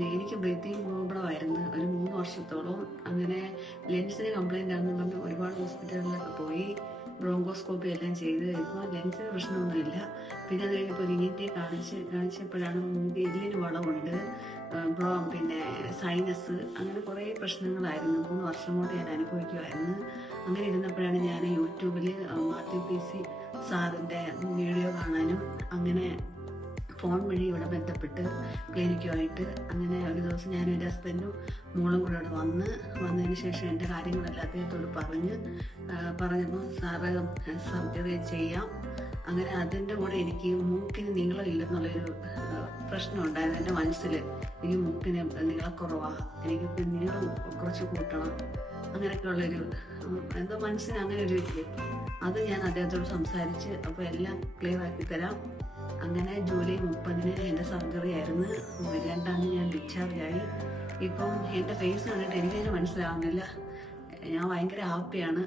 പിന്നെ എനിക്ക് breathing problem ആയിരുന്നു ഒരു 3 വർഷത്തോളം. അങ്ങനെ ലെൻസിന് കംപ്ലൈൻ്റ് ആണെന്ന് പറഞ്ഞ് ഒരുപാട് ഹോസ്പിറ്റലുകളിലൊക്കെ പോയി, ബ്രോങ്കോസ്കോപ്പി എല്ലാം ചെയ്ത്. ഇപ്പോൾ ലെൻസിന് പ്രശ്നമൊന്നുമില്ല. പിന്നെ അത് കഴിഞ്ഞപ്പോൾ ഒരു ENT കാണിച്ചപ്പോഴാണ് എല്ലിന് വളവുണ്ട്, പിന്നെ സൈനസ്, അങ്ങനെ കുറേ പ്രശ്നങ്ങളായിരുന്നു. 3 വർഷം കൊണ്ട് ഞാൻ അനുഭവിക്കുമായിരുന്നു. അങ്ങനെ ഇരുന്നപ്പോഴാണ് ഞാൻ യൂട്യൂബിൽ മാത്യു PC സാറിൻ്റെ വീഡിയോ കാണാനും അങ്ങനെ ഫോൺ വഴി ഇവിടെ ബന്ധപ്പെട്ട് ക്ലിനിക്കുമായിട്ട് അങ്ങനെ ഒരു ദിവസം ഞാനും എൻ്റെ ഹസ്ബൻഡും മോളും കൂടെ ഇവിടെ വന്നതിന് ശേഷം എൻ്റെ കാര്യങ്ങളെല്ലാം അദ്ദേഹത്തോട് പറഞ്ഞപ്പോൾ സാറ് സർജറി ചെയ്യാം. അങ്ങനെ അതിൻ്റെ കൂടെ എനിക്ക് മൂക്കിന് നീളമില്ലെന്നുള്ളൊരു പ്രശ്നം ഉണ്ടായിരുന്നു എൻ്റെ മനസ്സിൽ. എനിക്ക് മൂക്കിന് നീളക്കുറവാണ്, എനിക്ക് നീളം കുറച്ച് കൂട്ടണം, അങ്ങനെയൊക്കെയുള്ളൊരു എന്തോ മനസ്സിന് അങ്ങനെ ഒരു ഇതില്ലേ. അത് ഞാൻ അദ്ദേഹത്തോട് സംസാരിച്ച് അപ്പോൾ എല്ലാം ക്ലിയർ ആക്കി തരാം. അങ്ങനെ ജൂലൈ 30-ന് എൻ്റെ സർജറി ആയിരുന്നു. 2-ാം ഞാൻ ഡിസ്ചാർജായി. ഇപ്പം എൻ്റെ ഫേസ് കണ്ടിട്ട് എനിക്കതിന് മനസ്സിലാവുന്നില്ല. ഞാൻ ഭയങ്കര ഹാപ്പിയാണ്.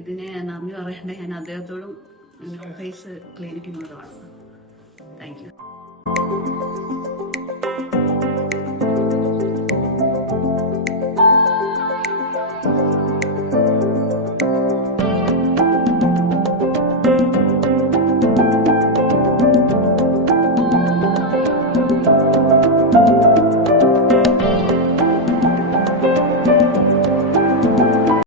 ഇതിനെ നന്ദി പറയേണ്ട ഞാൻ അദ്ദേഹത്തോടും ഫേസ് ക്ലിനിക്കിനോടുമാണ്. Thank U.